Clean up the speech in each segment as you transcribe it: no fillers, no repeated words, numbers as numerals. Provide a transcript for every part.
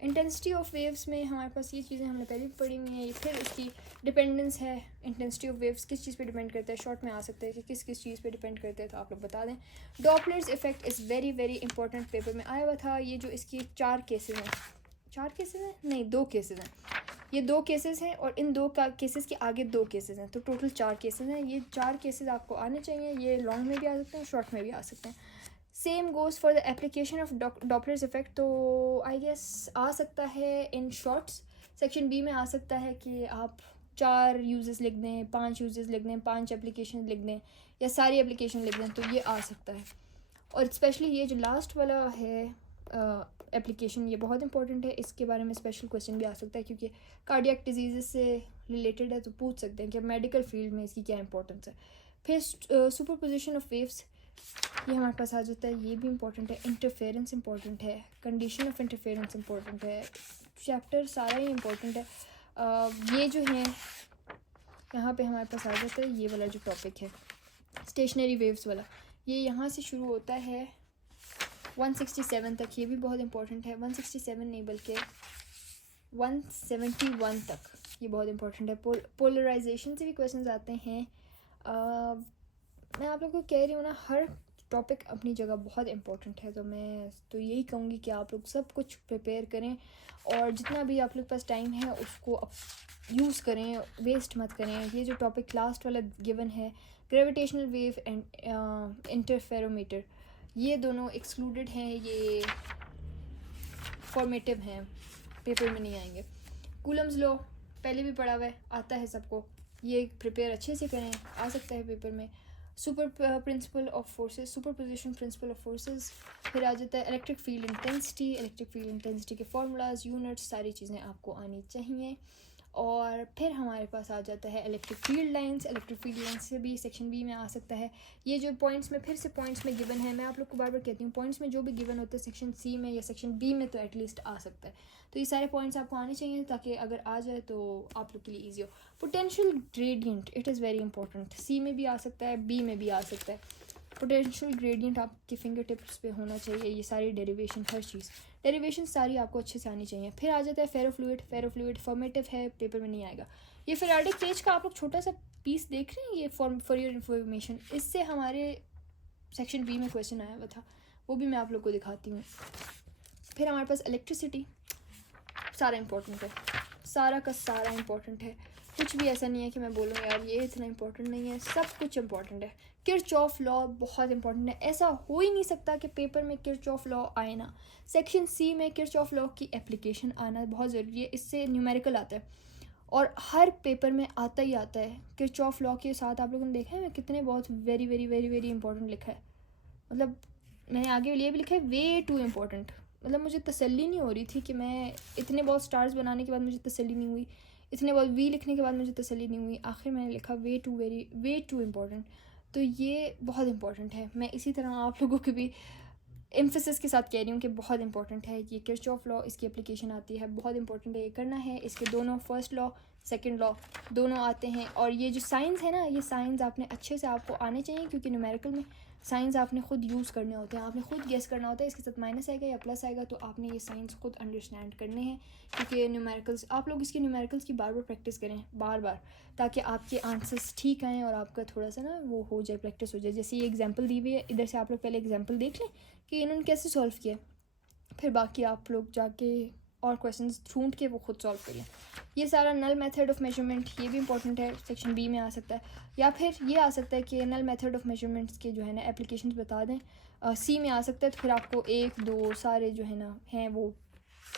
Intensity of waves में हमारे पास ये चीज़ें हमने पहले भी पढ़ी हुई हैं। फिर उसकी डिपेंडेंस है, इंटेंसिटी ऑफ वेव्स किस चीज़ पे डिपेंड करता है, शॉर्ट में आ सकता है कि किस किस चीज़ पे डिपेंड करते हैं, तो आप लोग बता दें। Doppler's effect is very very important, paper में आया हुआ था। ये जो इसकी 4 केसेस हैं, 4 केसेस हैं नहीं 2 केसेस हैं, ये 2 केसेस हैं और इन 2 का केसेस के आगे 2 केसेस हैं, तो टोटल 4 केसेस हैं। ये 4 केसेस आपको आने चाहिए। ये लॉन्ग में भी आ सकते हैं, शॉर्ट में भी आ सकते हैं। Same goes for the application of Doppler's effect, तो आई गेस आ सकता है इन शॉर्ट्स। सेक्शन बी में आ सकता है कि आप 4 यूजेस लिख दें, 5 यूजेस लिख दें, 5 एप्लीकेशन लिख दें या सारी एप्लीकेशन लिख दें, तो ये आ सकता है। और स्पेशली ये जो लास्ट वाला है एप्लीकेशन, ये बहुत इंपॉर्टेंट है। इसके बारे में स्पेशल क्वेश्चन भी आ सकता है क्योंकि कार्डियक डिजीज़ से रिलेटेड है, तो पूछ सकते हैं कि मेडिकल फील्ड में इसकी क्या इंपॉर्टेंस है। फिर सुपरपोजिशन ऑफ वेव्स, ये हमारे पास आ जाता है, ये भी इंपॉर्टेंट है। इंटरफेरेंस इंपॉर्टेंट है, कंडीशन ऑफ इंटरफेरेंस इंपॉर्टेंट है। चैप्टर सारा ही इंपॉर्टेंट है। ये जो है यहाँ पे हमारे पास आ जाता है, ये वाला जो टॉपिक है स्टेशनरी वेव्स वाला, ये यहाँ से शुरू होता है 167 तक। ये भी बहुत इंपॉर्टेंट है। 167 नहीं बल्कि 171 तक, ये बहुत इंपॉर्टेंट है। पोलराइजेशन से भी क्वेश्चन आते हैं। मैं आप लोगों को कह रही हूँ ना, हर टॉपिक अपनी जगह बहुत इंपॉर्टेंट है, तो मैं तो यही कहूँगी कि आप लोग सब कुछ प्रिपेयर करें और जितना भी आप लोग पास टाइम है उसको यूज़ करें, वेस्ट मत करें। ये जो टॉपिक लास्ट वाला गिवन है, ग्रेविटेशनल वेव एंड इंटरफेरोमीटर, ये दोनों एक्सक्लूडेड हैं, ये फॉर्मेटिव हैं, पेपर में नहीं आएंगे। कूलम्स लॉ पहले भी पढ़ा हुआ है, आता है सबको, ये प्रिपेयर अच्छे से करें, आ सकता है पेपर में। Super principle of forces, superposition principle of forces. फिर आ जाता है electric field intensity, electric field intensity के फार्मूलाज, यूनिट्स, सारी चीज़ें आपको आनी चाहिए। और फिर हमारे पास आ जाता है electric field lines. Electric field lines से भी सेक्शन बी में आ सकता है। ये जो पॉइंट्स में, फिर से पॉइंट्स में गिवन है, मैं आप लोग को बार बार कहती हूँ, पॉइंट्स में जो भी गिवन होता है सेक्शन सी में या सेक्शन बी में तो एटलीस्ट आ सकता है। तो ये सारे पॉइंट्स आपको आने चाहिए ताकि अगर आ जाए तो आप लोग के लिए ईजी हो। Potential gradient, it is very important, C में भी आ सकता है, बी में भी आ सकता है। पोटेंशियल ग्रेडियंट आपके फिंगर टिप्स पे होना चाहिए। ये सारी डेरिवेशन, हर चीज़ डेरिवेशन सारी आपको अच्छे से आनी चाहिए। फिर आ जाता है फेरोफ्लूइड, फेरोफ्लूइड फॉर्मेटिव है, पेपर में नहीं आएगा। ये फेराडिक केज का आप लोग छोटा सा पीस देख रहे हैं, ये फॉर योर इन्फॉर्मेशन, इससे हमारे सेक्शन बी में क्वेश्चन आया हुआ था, वो भी मैं आप लोग को दिखाती हूँ। फिर हमारे पास इलेक्ट्रिसिटी, सारा इंपॉर्टेंट है, सारा का सारा इंपॉर्टेंट है। कुछ भी ऐसा नहीं है कि मैं बोलूँ यार ये इतना इंपॉर्टेंट नहीं है, सब कुछ इंपॉर्टेंट है। किरचॉफ लॉ बहुत इंपॉर्टेंट है, ऐसा हो ही नहीं सकता कि पेपर में किरचॉफ लॉ आए ना। सेक्शन सी में किरचॉफ लॉ की एप्लीकेशन आना बहुत ज़रूरी है, इससे न्यूमेरिकल आता है और हर पेपर में आता ही आता है। किरचॉफ लॉ के साथ आप लोगों ने देखा है कितने बहुत very very very very important लिखा है, मतलब मैंने आगे लिए भी लिखा है वे टू इम्पोर्टेंट। मतलब मुझे तसल्ली नहीं हो रही थी कि मैं इतने बहुत स्टार्स बनाने के बाद मुझे तसल्ली नहीं हुई, इतने बहुत वी लिखने के बाद मुझे तसल्ली नहीं हुई, आखिर मैंने लिखा वे टू इम्पोर्टेंट। तो ये बहुत इंपॉर्टेंट है। मैं इसी तरह आप लोगों के भी एम्फेसिस के साथ कह रही हूँ कि बहुत इंपॉर्टेंट है। ये किरचॉफ लॉ, इसकी एप्लीकेशन आती है, बहुत इंपॉर्टेंट है, ये करना है। इसके दोनों फर्स्ट लॉ सेकंड लॉ दोनों आते हैं। और ये जो साइंस है ना, ये साइंस आपने अच्छे से आपको आने चाहिए क्योंकि न्यूमेरिकल में साइंस आपने खुद यूज़ करने होते हैं, आपने खुद गेस करना होता है इसके साथ माइनस आएगा या प्लस आएगा, तो आपने ये साइंस खुद अंडरस्टैंड करने हैं। क्योंकि न्यूमेरिकल्स आप लोग इसके न्यूमेरिकल्स की बार बार प्रैक्टिस करें, बार बार, ताकि आपके आंसर्स ठीक आएँ और आपका थोड़ा सा ना वो हो जाए, प्रैक्टिस हो जाए। जैसे ये एग्जाम्पल दी हुई है, इधर से आप लोग पहले एग्जाम्पल देख लें कि इन्होंने कैसे सॉल्व किया, फिर बाकी आप लोग जाके और क्वेश्चंस ढूंढ के वो खुद सॉल्व करिए। ये सारा नल मेथड ऑफ मेजरमेंट, ये भी इंपॉर्टेंट है, सेक्शन बी में आ सकता है। या फिर ये आ सकता है कि नल मेथड ऑफ मेजरमेंट्स के जो है ना एप्लीकेशंस बता दें, सी में आ सकता है, तो फिर आपको 1 2 सारे जो है ना हैं वो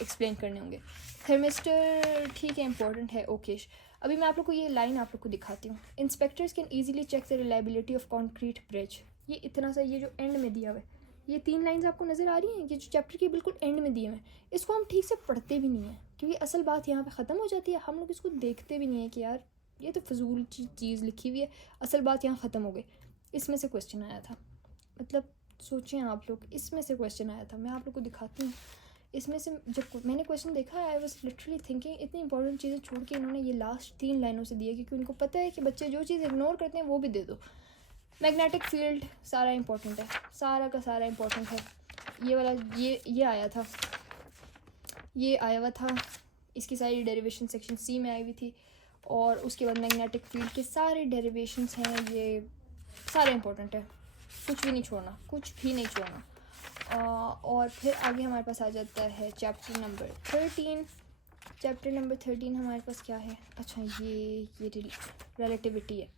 एक्सप्लेन करने होंगे। थर्मिस्टर ठीक है, इंपॉर्टेंट है। ओकेश, अभी मैं आप लोग को ये लाइन आप लोग को दिखाती हूँ। Inspectors can easily check the reliability of concrete bridge. ये इतना सा, ये जो एंड में दिया हुआ है, ये 3 लाइंस आपको नज़र आ रही हैं, ये जो चैप्टर के बिल्कुल एंड में दिए हुए हैं, इसको हम ठीक से पढ़ते भी नहीं हैं क्योंकि असल बात यहाँ पे ख़त्म हो जाती है। हम लोग इसको देखते भी नहीं है कि यार ये तो फजूल चीज़ लिखी हुई है, असल बात यहाँ ख़त्म हो गई। इसमें से क्वेश्चन आया था, मतलब सोचें आप लोग, इसमें से क्वेश्चन आया था, मैं आप लोग को दिखाती हूँ। इसमें से जब मैंने क्वेश्चन देखा, आई वॉज लिटरली थिंकिंग इतनी इंपॉर्टेंट चीज़ें छोड़ के इन्होंने ये लास्ट 3 लाइनों से दिया क्योंकि उनको पता है कि बच्चे जो चीज़ इग्नोर करते हैं वो भी दे दो। मैग्नेटिक फील्ड सारा इंपॉर्टेंट है, सारा का सारा इंपॉर्टेंट है। ये वाला ये आया था ये आया हुआ था, इसकी सारी डेरिवेशन सेक्शन सी में आई हुई थी। और उसके बाद मैग्नेटिक फील्ड के सारे डेरिवेशंस हैं, ये सारे इंपॉर्टेंट है, कुछ भी नहीं छोड़ना, कुछ भी नहीं छोड़ना। और फिर आगे हमारे पास आ जाता है चैप्टर नंबर 13। चैप्टर नंबर 13 हमारे पास क्या है, अच्छा ये रिलेटिविटी है।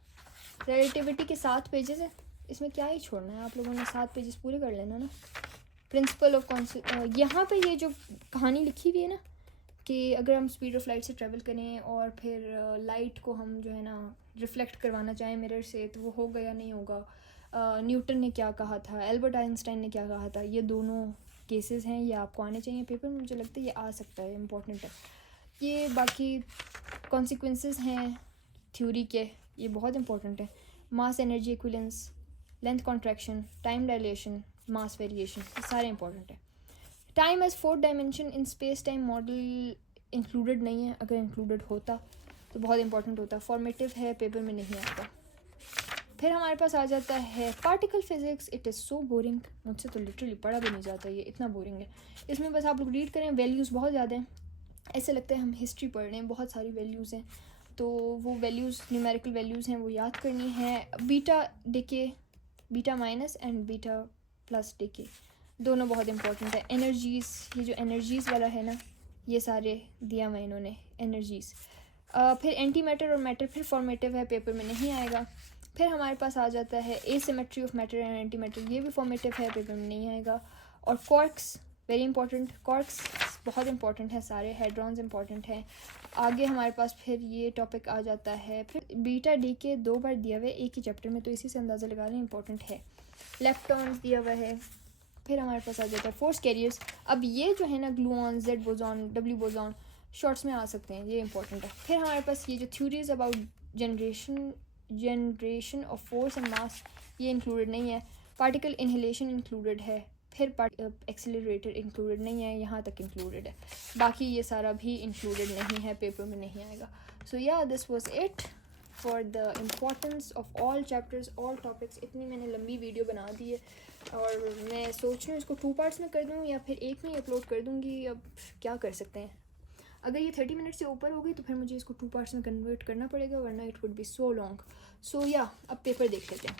रिलेटिविटी के 7 पेजेस है, इसमें क्या ही छोड़ना है, आप लोगों ने 7 पेजेस पूरे कर लेना ना। प्रिंसिपल ऑफ यहाँ पे ये जो कहानी लिखी हुई है ना कि अगर हम स्पीड ऑफ लाइट से ट्रैवल करें और फिर लाइट को हम जो है ना रिफ्लेक्ट करवाना चाहें मिरर से, तो वो होगा या नहीं होगा। न्यूटन ने क्या कहा था, एल्बर्ट आइंस्टाइन ने क्या कहा था, ये दोनों केसेस हैं, ये आपको आने चाहिए पेपर में, मुझे लगता है ये आ सकता है, इम्पोर्टेंट है ये। बाकी कॉन्सिक्वेंसेस हैं थ्योरी के, ये बहुत इंपॉर्टेंट है। Mass energy equivalence, length contraction, time dilation, mass variation, ये सारे इंपॉर्टेंट है। Time as 4th dimension in space time model included नहीं है, अगर इंक्लूडेड होता तो बहुत इंपॉर्टेंट होता, फॉर्मेटिव है, पेपर में नहीं आता। फिर हमारे पास आ जाता है particle physics. It is so boring, मुझसे तो लिटरली पढ़ा भी नहीं जाता, ये इतना बोरिंग है। इसमें बस आप लोग रीड करें, वैल्यूज़ बहुत ज़्यादा हैं, ऐसे लगता है हम हिस्ट्री पढ़ रहे हैं, बहुत सारी वैल्यूज़ हैं, तो वो वैल्यूज़ न्यूमेरिकल वैल्यूज़ हैं, वो याद करनी है। Beta decay, beta minus and beta plus decay, दोनों बहुत इंपॉर्टेंट है। एनर्जीज़, ये जो एनर्जीज़ वाला है ना, ये सारे दिया हुआ इन्होंने एनर्जीज़। फिर एंटी मैटर और मैटर, फिर फॉर्मेटिव है, पेपर में नहीं आएगा। फिर हमारे पास आ जाता है asymmetry of matter and anti matter, ये भी फॉर्मेटिव है, पेपर में नहीं आएगा। और क्वार्क्स, वेरी इंपॉर्टेंट, क्वार्क्स बहुत इंपॉर्टेंट है, सारे हेड्रॉन्स इंपॉर्टेंट हैं। आगे हमारे पास फिर ये टॉपिक आ जाता है, फिर बीटा डी के 2 बार दिया हुआ है एक ही चैप्टर में, तो इसी से अंदाज़ा लगा लें इंपॉर्टेंट है। लेफ्टॉन्स दिया हुआ है। फिर हमारे पास आ जाता है फोर्स कैरियर्स। अब ये जो है ना ग्लूऑन, जेड बोजॉन, डब्ल्यू बोजॉन शॉर्ट्स में आ सकते हैं, ये इंपॉर्टेंट है। फिर हमारे पास ये जो theories about generation of force and mass, ये इंक्लूडेड नहीं है। पार्टिकल इनहेलेशन इंक्लूडेड है, फिर एक्सीलरेटर इंक्लूडेड नहीं है, यहाँ तक इंक्लूडेड है, बाकी ये सारा भी इंक्लूडेड नहीं है, पेपर में नहीं आएगा। सो या this was it for the importance of all chapters, all topics. इतनी मैंने लंबी वीडियो बना दी है और मैं सोच रही हूँ इसको 2 पार्ट्स में कर दूँ या फिर एक में ही अपलोड कर दूँगी, अब क्या कर सकते हैं। अगर ये 30 मिनट से ऊपर हो गई तो फिर मुझे इसको 2 पार्ट्स में कन्वर्ट करना पड़ेगा, वरना it would be so long. So या अब पेपर देख लेते हैं।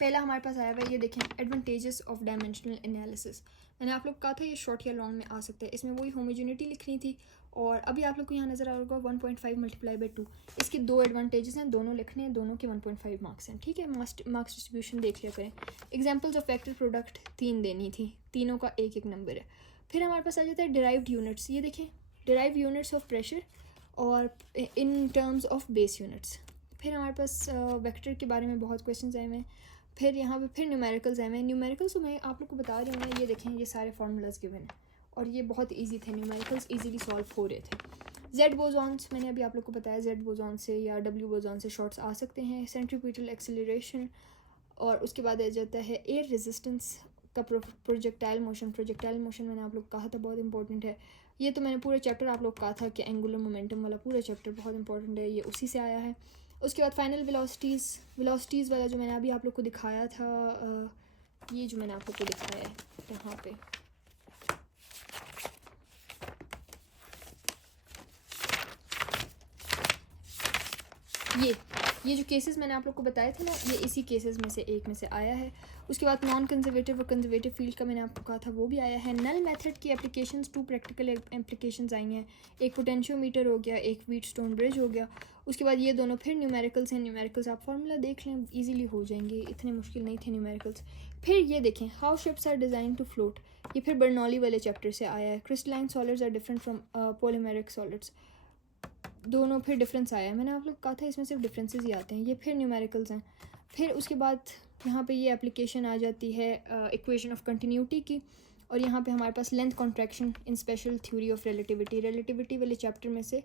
पहला हमारे पास आया हुआ है, ये देखें, एडवांटेजेस ऑफ डायमेंशनल एनालिसिस। मैंने आप लोग कहा था ये शॉर्ट या लॉन्ग में आ सकता है, इसमें वही होमोजेनिटी लिखनी थी। और अभी आप लोग को यहाँ नज़र आ रहा होगा 1.5 × 2, इसके 2 एडवांटेजेस हैं, दोनों लिखने हैं, दोनों के 1.5 मार्क्स हैं, ठीक है। मार्क्स डिस्ट्रीब्यूशन देख लिया करें। एग्जाम्पल्स ऑफ वेक्टर प्रोडक्ट 3 देनी थी, तीनों का 1-1 नंबर है। फिर हमारे पास आ जाता है डिराइव्ड यूनिट्स, ये देखें, डिराइव यूनिट्स ऑफ प्रेशर और in terms of base units. फिर हमारे पास वेक्टर के बारे में बहुत क्वेश्चन आए हुए हैं। फिर यहाँ पे फिर न्यूमेरिकल्स आए हुए हैं। न्यूमेरिकल्स तो मैं आप लोग को बता रही हूँ, ये देखें, ये सारे फार्मूलाज गिवन हैं और ये बहुत इजी थे, न्यूमेरिकल्स इजीली सॉल्व हो रहे थे। जेड बोजॉन्स मैंने अभी आप लोग को बताया, जेड बोजॉन से या डब्ल्यू बोजॉन से शॉर्ट्स आ सकते हैं। सेंट्रीपिटल एक्सीलरेशन, और उसके बाद आ जाता है एयर रेजिस्टेंस का प्रोजेक्टाइल मोशन मैंने आप लोग कहा था बहुत इंपॉर्टेंट है। ये तो मैंने पूरा चैप्टर आप लोग कहा था कि एंगुलर मोमेंटम वाला पूरा चैप्टर बहुत इंपॉर्टेंट है, ये उसी से आया है। उसके बाद फाइनल वेलोसिटीज़ वाला जो मैंने अभी आप लोग को दिखाया था, ये जो मैंने आप लोग को दिखाया है यहाँ पे, ये जो केसेस मैंने आप लोग को बताए थे ना, ये इसी केसेस में से एक में से आया है। उसके बाद नॉन कंजर्वेटिव और कंजर्वेटिव फील्ड का मैंने आपको कहा था, वो भी आया है। नल मेथड की एप्लीकेशंस, 2 प्रैक्टिकल एप्लीकेशंस आई हैं, एक पोटेंशियोमीटर हो गया, एक व्हीटस्टोन ब्रिज हो गया। उसके बाद ये दोनों फिर न्यूमेरिकल्स हैं, न्यूमेरिकल्स आप फार्मूला देख लें, ईजिली हो जाएंगे, इतने मुश्किल नहीं थे न्यूमेरिकल्स। फिर ये देखें, how ships are designed to float, ये फिर बर्नौली वाले चैप्टर से आया है। Crystalline solids are different from polymeric solids, दोनों फिर डिफरेंस आया है, मैंने आप लोग कहा था इसमें सिर्फ डिफरेंसेस ही आते हैं, ये फिर न्यूमेरिकल्स हैं। फिर उसके बाद यहाँ पे ये एप्लीकेशन आ जाती है इक्वेशन ऑफ कंटिन्यूटी की, और यहाँ पे हमारे पास length contraction in special theory of relativity वाले चैप्टर में से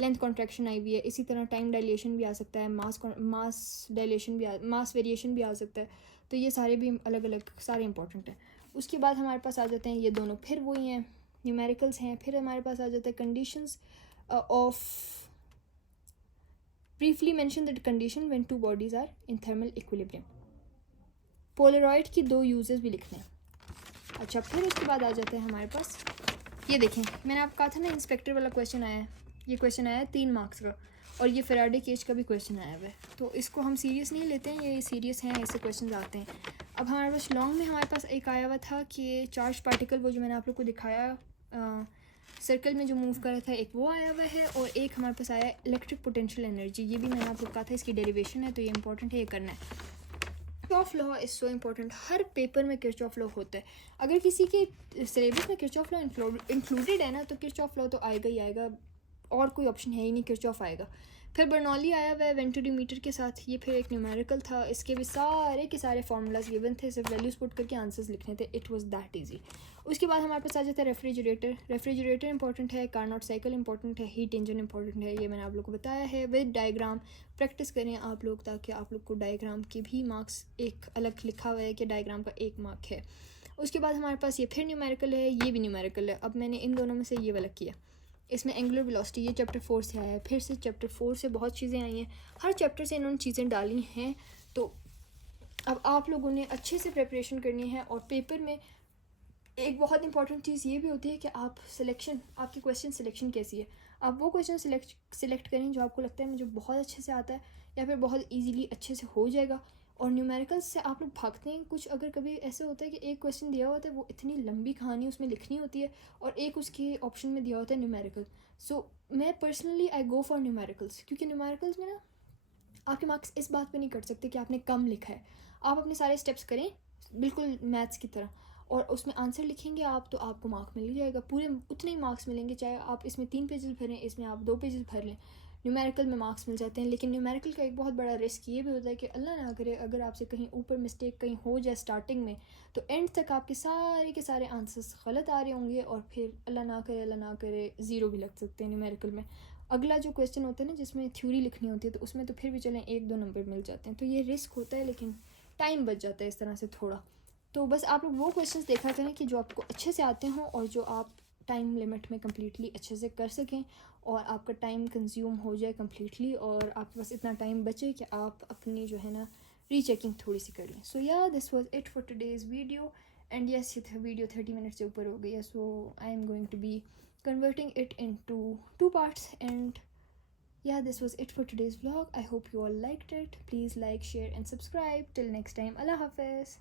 लेंथ कॉन्ट्रैक्शन आई हुई है। इसी तरह टाइम डायलेशन भी आ सकता है, मास डायलेशन भी, मास वेरिएशन भी आ सकता है, तो ये सारे भी अलग अलग सारे इंपॉर्टेंट हैं। उसके बाद हमारे पास आ जाते हैं ये दोनों फिर वही हैं, न्यूमेरिकल्स हैं। फिर हमारे पास आ जाता है conditions of briefly mention the condition when 2 bodies are in thermal equilibrium। Polaroid की 2 यूजेस भी लिखने हैं। अच्छा, फिर उसके बाद आ जाता है हमारे पास ये देखें, मैंने आपको कहा था ना इंस्पेक्टर वाला क्वेश्चन आया है, ये क्वेश्चन आया है 3 मार्क्स का, और ये फेराडे केज का भी क्वेश्चन आया हुआ है, तो इसको हम सीरियस नहीं लेते हैं, ये सीरियस हैं, ऐसे क्वेश्चन आते हैं। अब हमारे पास लॉन्ग में हमारे पास एक आया हुआ था कि चार्ज पार्टिकल, वो जो मैंने आप लोग को दिखाया सर्कल में जो मूव कर रहा था, एक वो आया हुआ है, और एक हमारे पास आया इलेक्ट्रिक पोटेंशियल एनर्जी, ये भी मैंने आप लोग कहा था इसकी डेरिवेशन है, तो ये इंपॉर्टेंट है, ये करना है। Kirchhoff law is so important, her paper में किरचॉफ लॉ होता है। अगर किसी के सिलेबस में किरचॉफ लॉ इंक्लूडेड है ना, तो किरचॉफ लॉ तो आएगा ही आएगा, और कोई ऑप्शन है ही नहीं, किरचॉफ आएगा। फिर बर्नौली आया हुआ है वेंटोमीटर के साथ, ये फिर एक न्यूमेरिकल था, इसके भी सारे के सारे फार्मूलाज गिवन थे, सिर्फ वैल्यूज पुट करके आंसर्स लिखने थे, इट वाज दैट इजी। उसके बाद हमारे पास आ जाता है रेफ्रिजरेटर। रेफ्रिजरेटर इंपॉर्टेंट है, कार्नोट साइकिल इंपॉर्टेंट है, हीट इंजन इंपॉर्टेंट है, ये मैंने आप लोग को बताया है। विद डायग्राम प्रैक्टिस करें आप लोग, ताकि आप लोग को डायग्राम के भी मार्क्स, एक अलग लिखा हुआ है कि डायग्राम का 1 मार्क है। उसके बाद हमारे पास ये फिर न्यूमेरिकल है, ये भी न्यूमेरिकल है। अब मैंने इन दोनों में से ये वाला किया, इसमें एंगुलर वेलोसिटी, ये चैप्टर 4 से आया है, फिर से चैप्टर 4 से बहुत चीज़ें आई हैं, हर चैप्टर से इन्होंने चीज़ें डाली हैं। तो अब आप लोगों ने अच्छे से प्रिपरेशन करनी है, और पेपर में एक बहुत इंपॉर्टेंट चीज़ ये भी होती है कि आप सिलेक्शन, आपकी क्वेश्चन सिलेक्शन कैसी है। आप वो क्वेश्चन सिलेक्ट करें जो आपको लगता है मुझे बहुत अच्छे से आता है, या फिर बहुत ईजीली अच्छे से हो जाएगा। और न्यूमेरिकल्स से आप लोग भागते हैं कुछ, अगर कभी ऐसे होता है कि एक क्वेश्चन दिया होता है, वो इतनी लंबी कहानी उसमें लिखनी होती है, और एक उसके ऑप्शन में दिया होता है न्यूमेरिकल। सो मैं personally I go for numericals, क्योंकि न्यूमेरिकल्स में ना आपके मार्क्स इस बात पे नहीं कट सकते कि आपने कम लिखा है। आप अपने सारे स्टेप्स करें बिल्कुल मैथ्स की तरह, और उसमें आंसर लिखेंगे आप, तो आपको मार्क मिल ही जाएगा, पूरे उतने ही मार्क्स मिलेंगे, चाहे आप इसमें 3 पेजेस भरें, इसमें आप 2 पेजेस भर लें, न्यूमेरिकल में मार्क्स मिल जाते हैं। लेकिन न्यूमेरिकल का एक बहुत बड़ा रिस्क ये भी होता है कि अल्लाह ना करे अगर आपसे कहीं ऊपर मिस्टेक कहीं हो जाए स्टार्टिंग में, तो एंड तक आपके सारे के सारे आंसर्स गलत आ रहे होंगे, और फिर अल्लाह ना करे 0 भी लग सकते हैं न्यूमेरिकल में। अगला जो क्वेश्चन होता है ना, जिसमें थ्योरी लिखनी होती है, तो उसमें तो फिर भी चलें 1-2 नंबर मिल जाते हैं, तो ये रिस्क होता है, लेकिन टाइम बच जाता है इस तरह से थोड़ा। तो बस आप लोग वो क्वेश्चंस देखा करें कि जो आपको अच्छे से आते हों, और जो आप टाइम लिमिट में कम्प्लीटली अच्छे से कर सकें, और आपका टाइम कंज्यूम हो जाए कम्प्लीटली, और आपके पास इतना टाइम बचे कि आप अपनी जो है ना रीचेकिंग थोड़ी सी कर लें। सो या this was it for today's video, and yes ये वीडियो 30 मिनट से ऊपर हो गई है, so I am going to be converting it into 2 parts. And yeah, this was it for today's vlog. I hope you all liked it. Please like, share and subscribe. Till next time, Allah Hafiz.